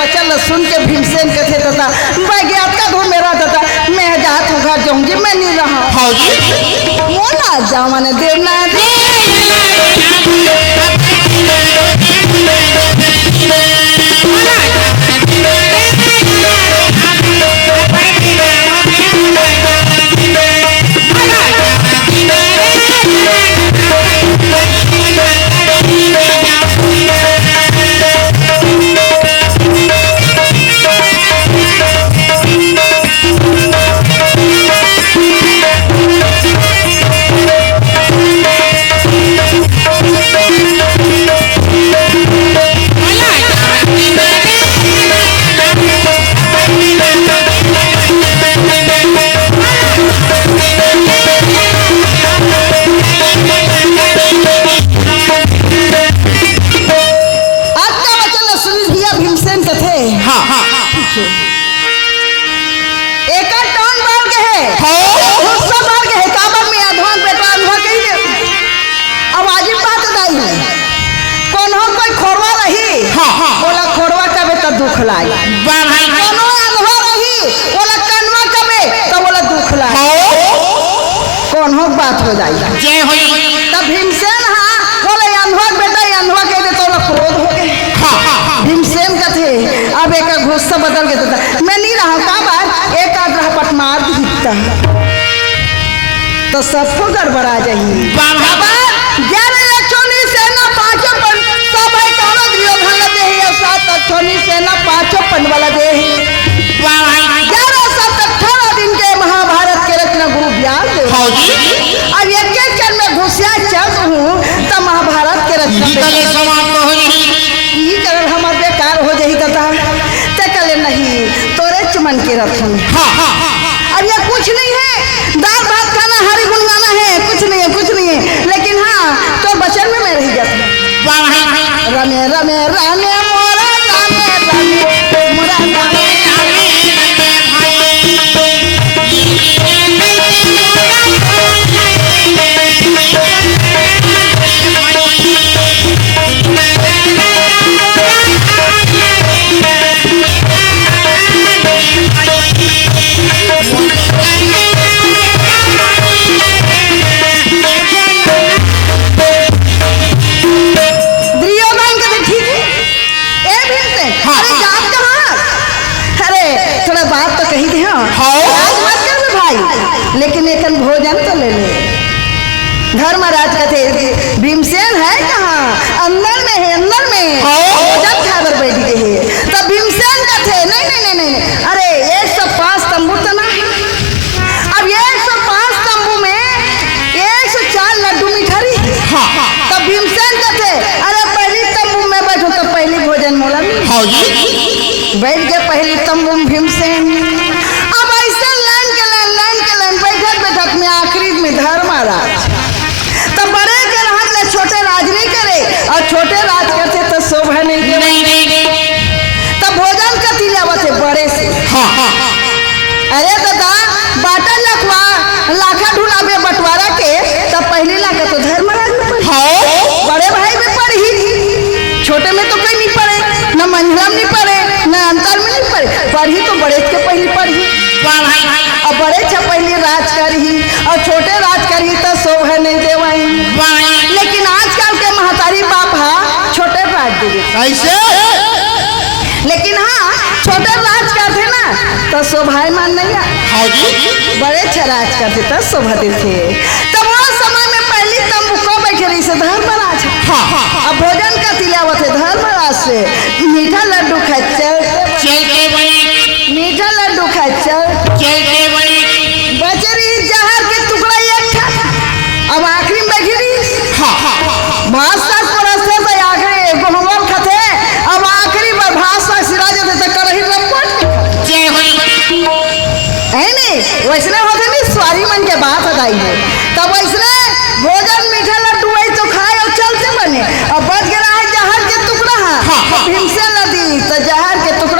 वचन सुन के भीमसेन कहते तथा बैज्ञात का धूम मेरा तथा मैं जात हूँ घर जाऊंगी मैं नहीं रहा मोना जावन देना दुख लाई कोनो अनहो रही बोला कनवा कबे तो बोला दुख लाई कौन हो बात हो जाई जय हो तब भीमसेन हां बोले अनहो बेटा अनहो कह दे तो क्रोध हो गए भीमसेन कथे अब एक गुस्सा बदल के देता मैं नहीं रहा का बात एक आग्रह पट मार दीता तो सबको गड़बड़ा जाई बाबा 11 चोनी सेना 5 पन सब है कहां दुर्योधन दे है 7 चोनी सेना 5 पन वाला दे है 11 7 18 दिन के महाभारत के रचना गुरु व्यास दे अब एक एक चल में घुसिया चल हूं तो महाभारत के रचना समाप्त हो जाई ई करल हमर बेकार हो जाई तथा ते कले नहीं तोरे चमन के रखन अब ये कुछ नहीं है दाल भात खाना हरी गुण गाना है कुछ नहीं है लेकिन हाँ तो बचन में मैं रह जाती रमे रमे रमे मोरा रमे रमे मोरा रमे लेकिन एक भोजन तो ले ले धर्मराज कथे भीमसेन है कहाँ अंदर में है अंदर में भोजन खाकर बैठ गए है तब भीमसेन कथे नहीं अरे 105 तंबू तो ना अब 105 तंबू में 104 लड्डू मिठाई तब भीमसेन कथे अरे पहली तंबू में बैठो तो पहली भोजन मोला बैठ गए पहली तंबू में भीमसेन में आखिरी में धर्मराज तब बड़े के राज ले छोटे राज नहीं करे और छोटे राज करते तो शोभा नहीं तब भोजन का तिलावत है बड़े से अरे दादा बाटा लखवा लाखा ढूंढाबे बंटवारा के तब पहली लाखा तो धर्मराज में पड़ी बड़े भाई में पढ़ी छोटे में तो कोई नहीं पढ़े न मंझला में नहीं पढ़े न अंतर में नहीं पढ़े पढ़ी तो बड़े के पहली पढ़ी और बड़े पहली राज करी और छोटे राज करी तो शोभा नहीं देवाई लेकिन आजकल के महतारी बाप छोटे राज दे कैसे लेकिन हाँ छोटे राज करते ना तो शोभा मान नहीं बड़े राज करते तो शोभा देते तो वो समय में पहली तंबू को बैठे रही से धर्मराज अब भोजन का तिलावत है धर्मराज से मीठा लड्डू मीठा लड्डू बचरी जहर के टुकड़ा एक था अब आखिरी में बैठी रही भाषा परस्ते से आखिरी बहुमल खते अब आखिरी बार भाषा सिराज दे तक करही रपट है नहीं वैसने होते नहीं स्वारी मन के बात अदाई है तब वैसने भोजन मीठा लड्डू वही तो खाए और चलते बने और बच गया है जहर के टुकड़ा भीमसेन नदी तो जहर के टुकड़ा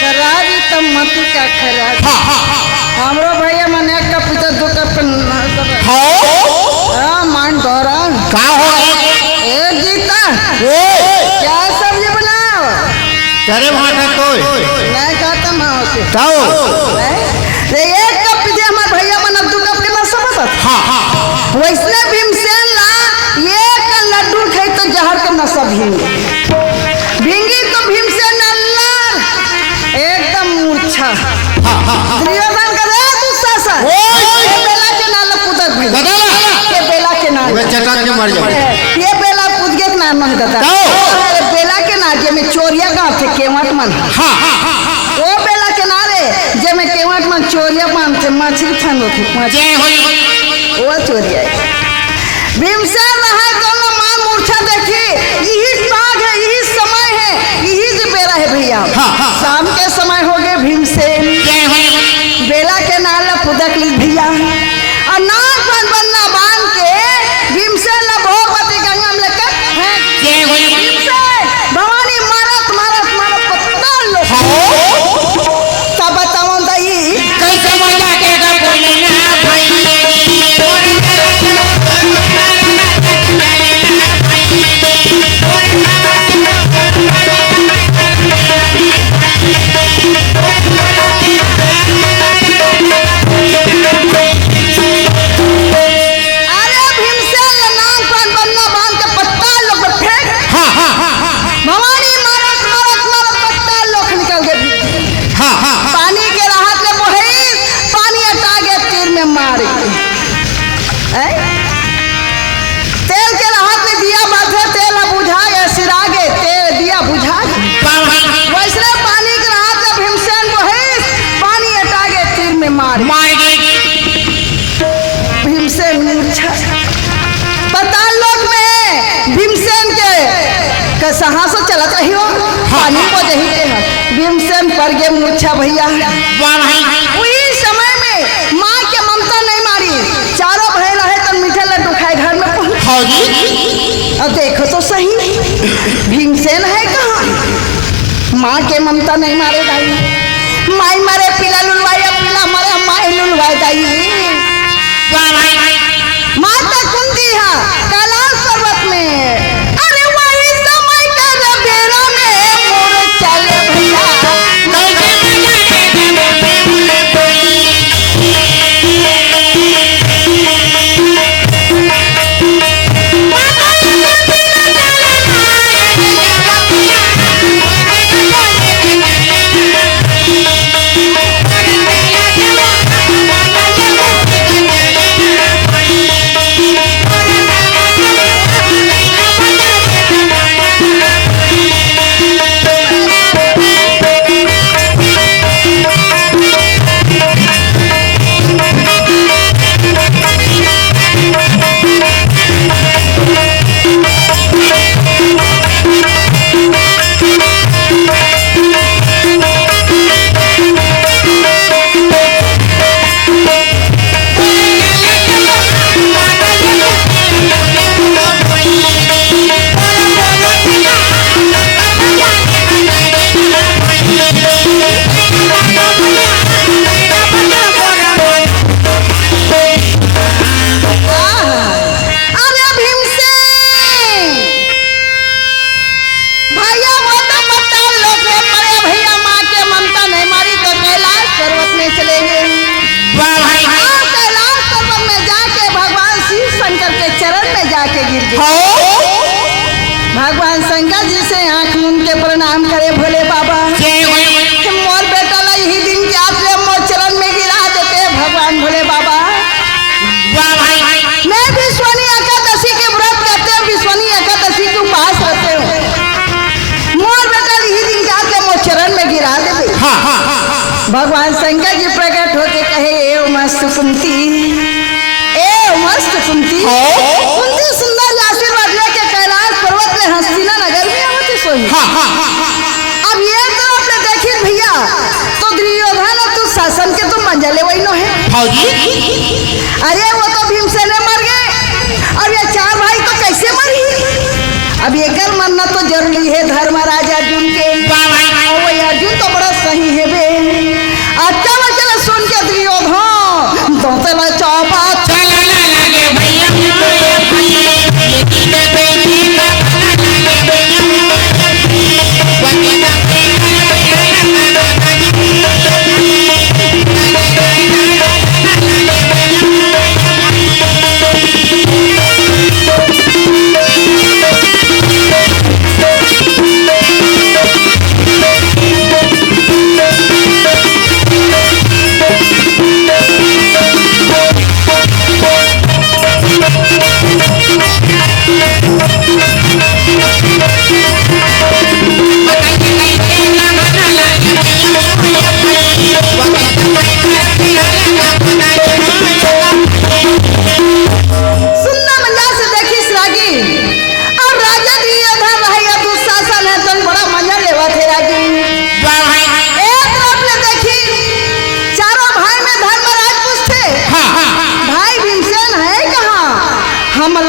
खराबी तो मती का खराबी। हमरो भैया मन एक कप पीता 2 कप मान दौरा का हो ए जीता क्या सब्जी बनाओ तेरे भाटा कोई नहीं खाता माँ से ताओ रे एक कप पीते हमारे भैया मन 2 कप के ना सब बता वैसने भीमसेन ला एक लड्डू खाई तो जहर के नशा भींगी तो भीमसेन अल्लाह एकदम मूर्छा दुर्योधन का रे गुस्सा सा ये बेला के नाल पुदक भाई ये बेला के नाल वे चटा के मर जाओ ये बेला पुदके के नाम नहीं दादा अरे बेला के नाल जे में चोरिया गांव थे केवट मन वो बेला के नारे जे में केवट मन चोरिया पान थे मछली फंदो थे जय हो वो चोरिया भीमसेन रहा दोनों मां मूर्छा देखी यही टाग है यही समय है यही जो बेला है भैया शाम के समय हो गए भीमसेन बेला के नाला पुदक ली भैया और नाक पर बन्ना बांध के भीमसेन ला भगवती गंगा में लेकर भीमसेन भवानी मारत मारत मारत पत्ता लो तब बताओ दाई कैसे मजा के कर कोई ना भाई तेल के राहत में दिया बाथे तेल बुझा गया सिरा गए तेल दिया बुझा वैसे पानी के राहत में भीमसेन को है पानी हटा गए तीर में मार भीमसेन मूर्छा पताल लोक में भीमसेन के साहस चलत रही हो पानी को जही के भीमसेन पर गए मूर्छा भैया वही समय में माँ के ममता नहीं मारी चारों भाई रहे तो मीठे लड्डू खाए घर में अब देखो तो सही भीमसेन है कहाँ माँ के ममता नहीं मारे दाई माई मारे पीला लुलवाई पीला मारे माई लुलवाई दाई माता कुंती है कैलाश पर्वत में अरे वही समय का बेरा में मोर चले भैया भगवान शंकर जी से आंख मूंद के प्रणाम करे भोले बाबा मोर बेटा ला यही दिन के आपने मोर चरण में गिरा देते भगवान भोले बाबा मैं विश्वनी एकादशी के व्रत करते हूँ विश्वनी एकादशी के उपवास रहते हूँ मोर बेटा यही दिन के आपने मोर चरण में गिरा देते भगवान शंकर जी प्रकट होके कहे ए मस्त कुंती कुंती सुंदर आशीर्वाद अरे वो तो भीमसेन मर गए, अब ये चार भाई तो कैसे मरी? अब एकर मरना तो जरूरी है धर्मराज अर्जुन के। और वो अर्जुन तो बड़ा सही है बे। अच्छा चलो सुन के दुर्योधन तो चला चौपा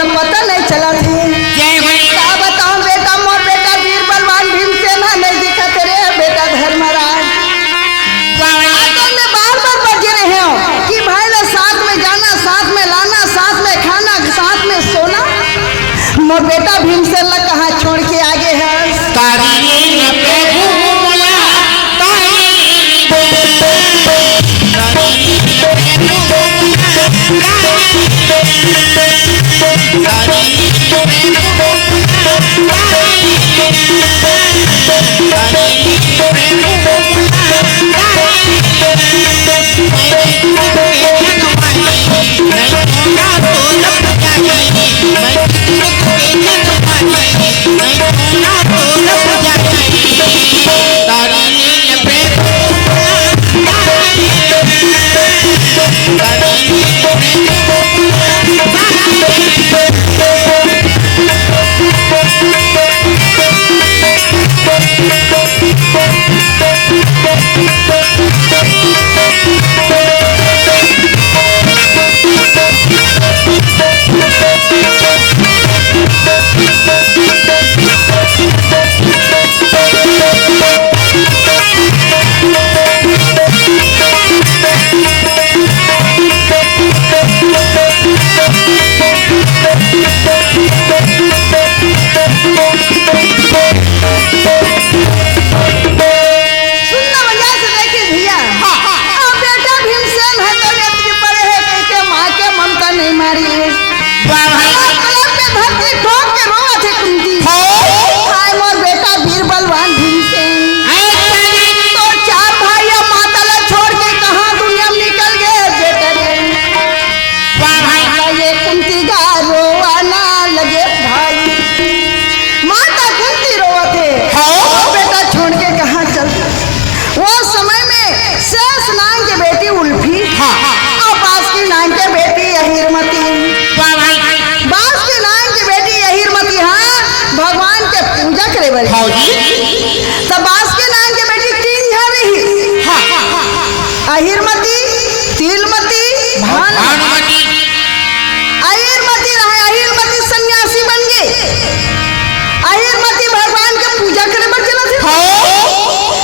पता नहीं चला थे। क्या बताऊं बेटा, मोर बेटा वीर बलवान भीमसेन नहीं दिखा तेरे बेटा धर्मराज। आंगन में बार-बार बजे रहे हो कि भाई लोग साथ में जाना, साथ में लाना, साथ में खाना, साथ में सोना। मोर बेटा भीमसेन ला कहाँ छोड़ के आगे है? अहिरमती, तिलमती, भानुमती। अहिरमती रहे, अहिरमती सन्यासी बन गए। अहिरमती भगवान के पूजा करे बर चला थे।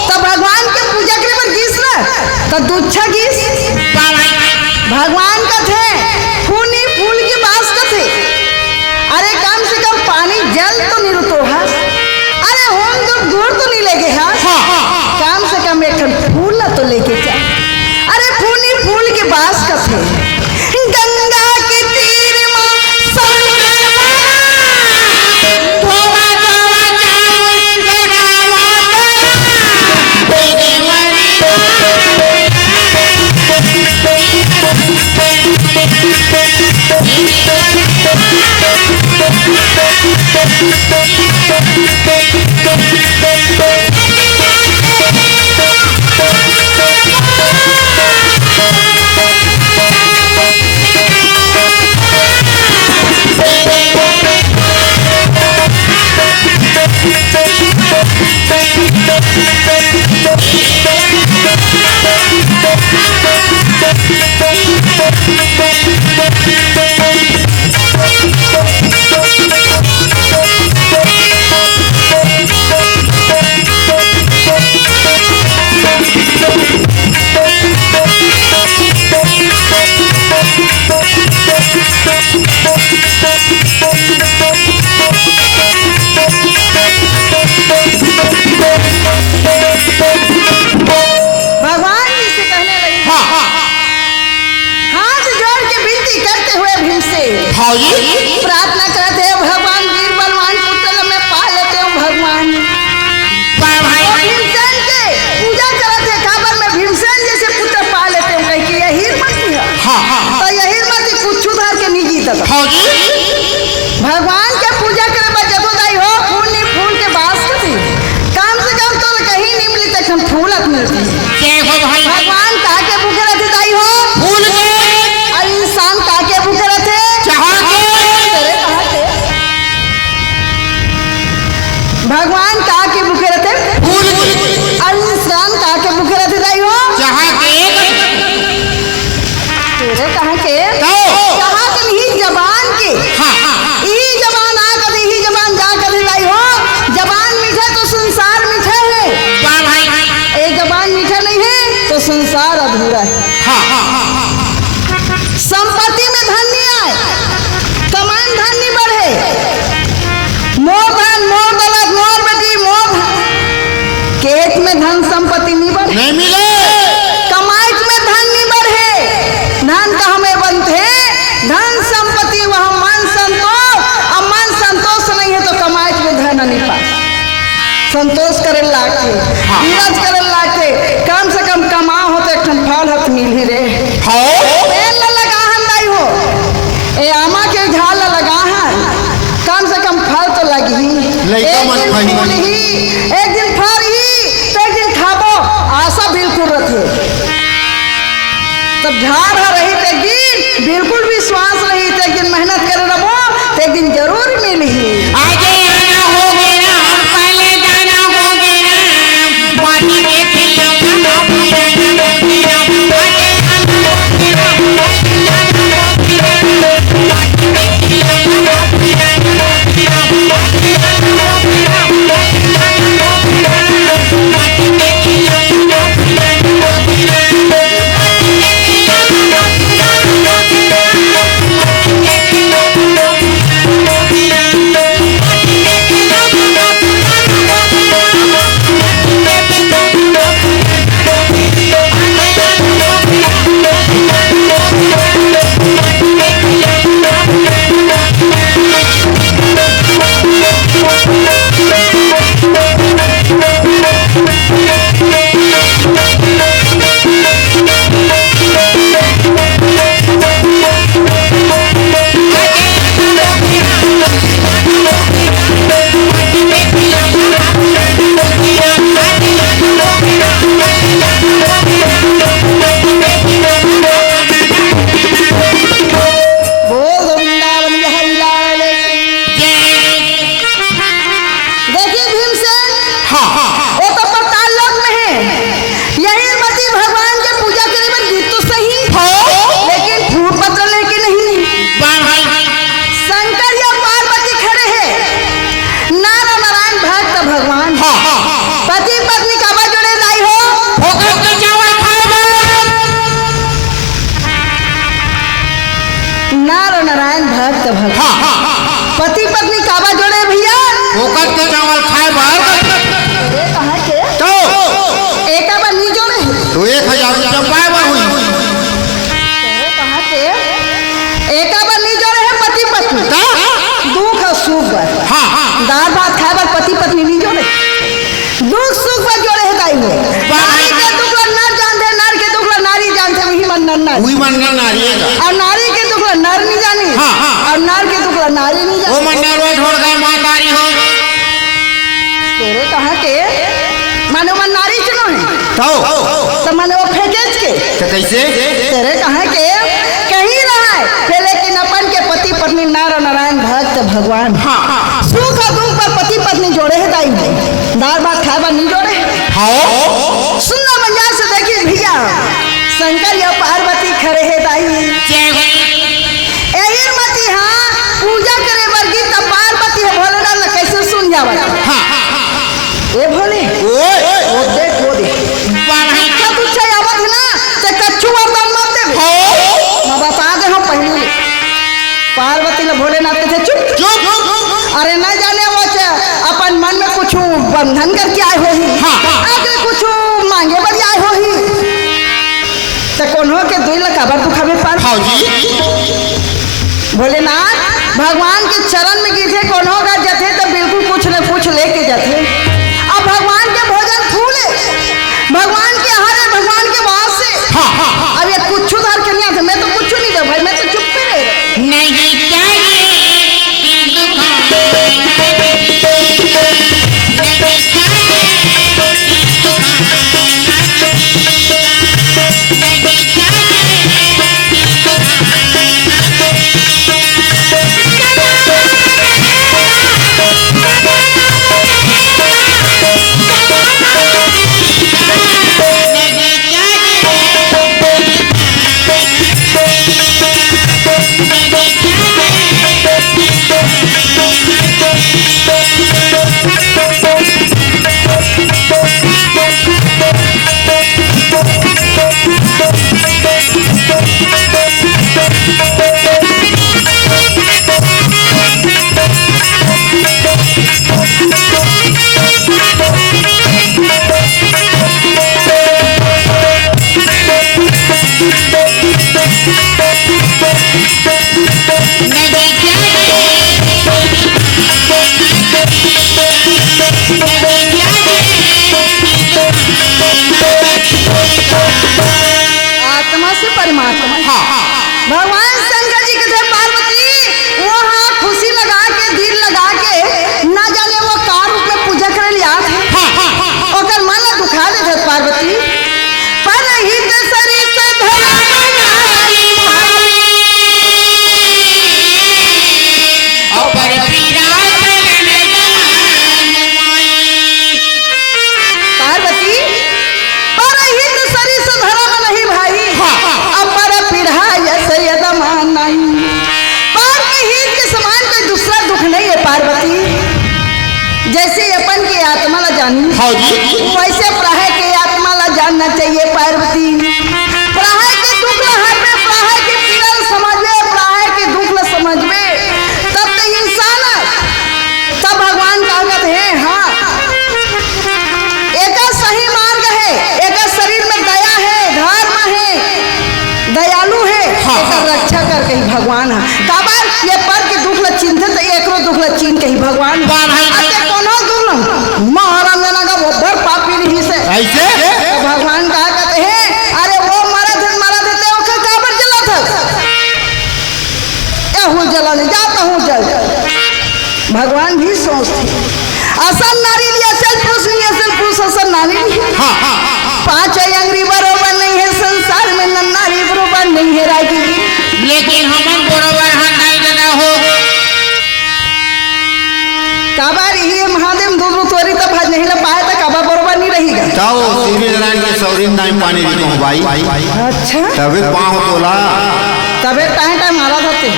तो भगवान के पूजा करे बर गीस ना, तो दूच्छा गीस भगवान का थे, फूनी फूल की बास का थे। अरे कम से कम पानी जल तो नहीं रुतो है, अरे होम तो गुड़ तो नहीं लेके है, कम से कम एक फूल ना तो लेके क्या। अरे फूनी फूल के बास का थे, गंगा के तीर में भगवान का के भूखे रहते और इंसान का के भूखे रहते दाई हो जहाँ के तेरे कहाँ के कहाँ के नहीं जबान के ई जबान आ कर ही जबान जा कर लाई हो जबान मीठा तो संसार मीठा है ए जबान मीठा नहीं है तो संसार अधूरा है संपत्ति में धन नहीं आए कमान धन नहीं बढ़े मोर धन मोर दौलत मोर बेटी मोर केत में धन संपत्ति नहीं बढ़े नहीं मिले कमाई में धन नहीं बढ़े धन का हमें बनते धन संपत्ति वह मन संतोष अब मन संतोष नहीं है तो कमाई में धन नहीं पा संतोष करे लाके धीरज करे लाके कम से कम कमा हो तो एक फल हथ मिल ही रे पेड़ लगा हन दाई हो ए आमा के झाल लगा हन कम से कम फल तो लगी लइका मन खाई एक दिन फल ही तो एक दिन खाबो आशा बिल्कुल रखे तब झाड़ रही तो एक दिन बिल्कुल विश्वास रही तो एक दिन मेहनत करे रहो तो एक दिन जरूर मिली आगे आना हो गया पहले जाना हो गया पानी में खिलौना नारायण भक्त पति पत्नी काबा जोड़े भैया ओकत के चावल खाए बार कहाँ के तो एक बार नहीं जोड़े तो 1000 जब पाए बार हुई कहाँ के एक बार नहीं जोड़े है पति पत्नी दुख और सुख पर दाल भात खाए बार पति पत्नी नहीं जोड़े दुख सुख पर जोड़े है दाई हो नारी के दुख नर जानते नर के दुख नारी जानते वही मन नर वही मन नारी और नारी के दुख नर नहीं जानी और नर के दुख नारी नहीं जानी वो मन नर छोड़ गए मां तारी हो तेरे कहाँ के माने मन नारी चलो है तो माने वो फेंकेच के कैसे तेरे कहाँ के कहीं रहा है लेकिन अपन के पति पत्नी नारायण भक्त भगवान सुख और दुख पर पति पत्नी जोड़े है दाई दाल भात खाए नहीं जोड़े सुनना मंजा से देखिए भैया शंकर या पार्वती खड़े है दाई यही मती पूजा करे वर्गी तब पार्वती है भोलेनाथ कैसे सुन जावा ए भोले वो देख कब उच्छा आवत है ना ते कच्छु वरदान मत दे मैं बता दे हम पहले पार्वती ने भोलेनाथ के चुप चुप अरे ना जाने वो अपन मन में कुछ बंधन करके आए हो ही आगे कुछ मांगे बड़ी आए हो ही तो कौन हो के 2 लाख आबर दुखावे पार भोलेनाथ भगवान के चरण में गिरते कौन होगा जाते तो बिल्कुल कुछ न कुछ लेके जाते अब भगवान के भोजन फूले भगवान के आहार है भगवान के वास से अब ये कुछ उधार के नहीं आते मैं तो कुछ नहीं दे भाई मैं तो चुप पे रह नहीं आत्मा से परमात्मा। भगवान शंकर जी के थे पार्वती वहाँ खुशी लगा के दिल लगा के ना जाने वो कार रूप में पूजा करे लिया थे ओकर मन ला दुखा दे थे पार्वती पर हित सरी से धरा पार्वती पर हित सरी से धरा नहीं भाई अपर पीढ़ा ऐसे यदमान नहीं पर हित के समान कोई दूसरा दुख नहीं है पार्वती जैसे अपन की आत्मा ला जानी वैसे प्राह के आत्मा ला जानना चाहिए पार्वती प्राह के दुख ला हर में प्राह के पीड़ा ला समझ में प्राह के दुख ला समझ में तब तो इंसान तब भगवान कागत है हाँ एक सही मार्ग है एक शरीर में दया है धर्म है दयालु है एक रक्षा कर कही भगवान है काबर ये पर के दुख ला चिंतित एकरो दुख ला चीन कही भगवान अते कोनो दुख ला महाराज ने लगा वो भर पापी नहीं से ऐसे तो भगवान कहा कहते हैं अरे वो मारा थे ते ओके काबर जला था ए हूं जला नहीं जाता हूं जल भगवान भी सोचते असल नारी लिया असल पुरुष नहीं असल पुरुष असल नारी नहीं पांच अंगरी बरोबर नहीं है संसार में न नारी बरोबर नहीं है राजी लेकिन हमन बरोबर हंगाई जगह हो काबर ये महादेव दूध तोरी तो भाज नहीं ला पाए तो काबा बरोबर नहीं रहेगा जाओ सीवी नारायण के सौरी टाइम पानी दी को भाई अच्छा तबे पाँव तोला तबे टाइम टाइम मारा होते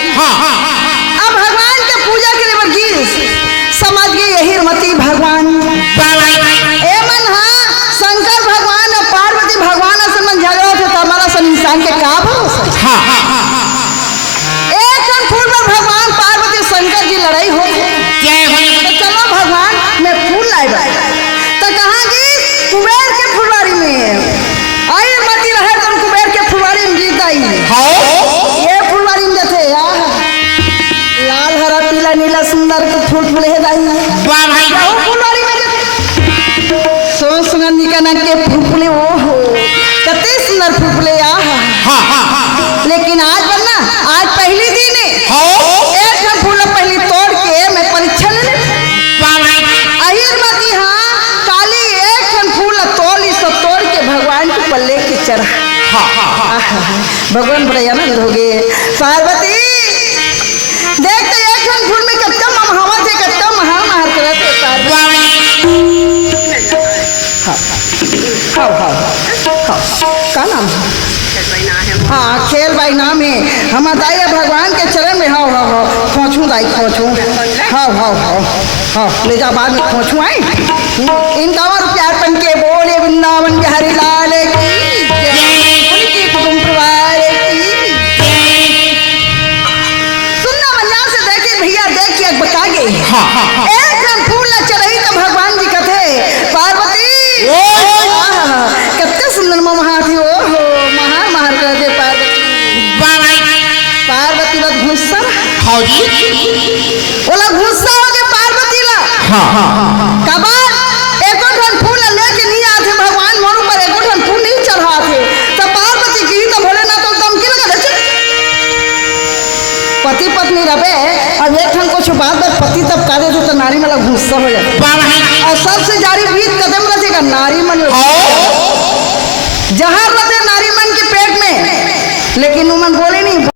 अब भगवान के पूजा के लिए गीत समझ गए यही मती भगवान ए मन हाँ शंकर भगवान और पार्वती भगवान से मन झगड़ा थे तो हमारा सब इंसान के का भरोसा एक जन फूल में भगवान पार्वती शंकर जी लड़ाई हो तो चलो भगवान मैं फूल लाई तो कहा कि कुबेर के फुलवारी में आई मती रहे तो कुबेर के फुलवारी में गीत आई ये फुलवारी में जथे लाल हरा पीला नीला सुंदर के फूल फूले है दाई फुलवारी में जथे सोन सुगंधी का नाम के फूल फूले ओ हो कते सुंदर फूल फूले लेकिन आज बनना आज पहली दिन है एक फूल पहली तोड़ के मैं परीक्षा ले अहिर मती हाँ काली एक फूल तोड़ी सब तोड़ के भगवान के पल्ले के चढ़ा भगवान बड़े आनंद हो गए पार्वती देखते एक फूल में कत्ता महावत है कत्ता महामार करते का नाम हाँ खेल भाई नाम है हम दाई भगवान के चरण में हाओ हाओ हाओ खोचू दाई खोचू हाओ हाओ हाओ हाओ ले जा बाद में खोचू आई बाद में पति तब का दे तो नारी मला गुस्सा हो जाता और सबसे जारी बीत कदम रचेगा नारी मन जहर रचे नारी मन के पेट में, लेकिन वो मन बोले नहीं